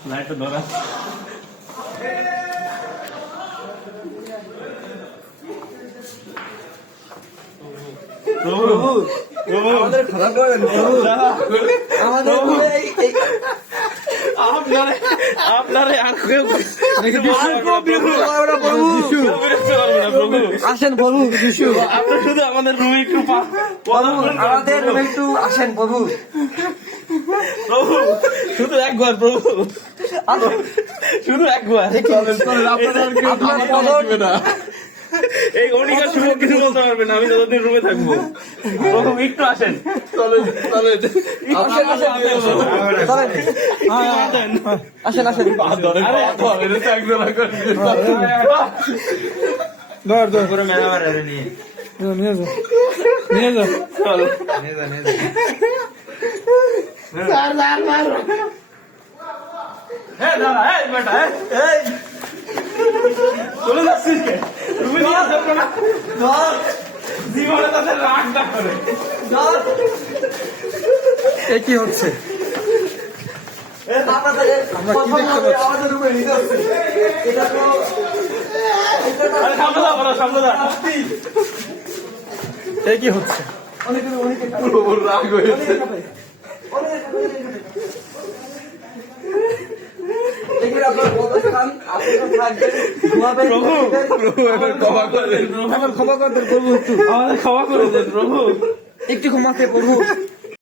লাইটটা ধরা প্রভু আমাদের খারাপ করেন প্রভু আমাদের আপনারে আর কেউ আসেন প্রভু যিশু আপনি শুধু আমাদের রুমে একটু আমাদের রুমে একটু আসেন প্রভু প্রভু শুধু একবার প্রভু শুধু একবার আপনার না এই অনিকা শুভ কিছু বলতে পারবে না আমি যতদিন রুমে থাকবো প্রথম একটু আসেন আসেন আসেন করে মেলা মারে নিয়ে নিয়ে যাও হ্যাঁ দাদা এই বেটা এই চলে যাচ্ছিস কে তুমি নিয়ে যাবো না জীবনে তাদের রাগটা করে এ কি হচ্ছে এ কি হচ্ছে রাগ হয়েছে ক্ষমা করে দেন প্রভু একটু ক্ষমা করে দেন প্রভু একটু ক্ষমাতে প্রভু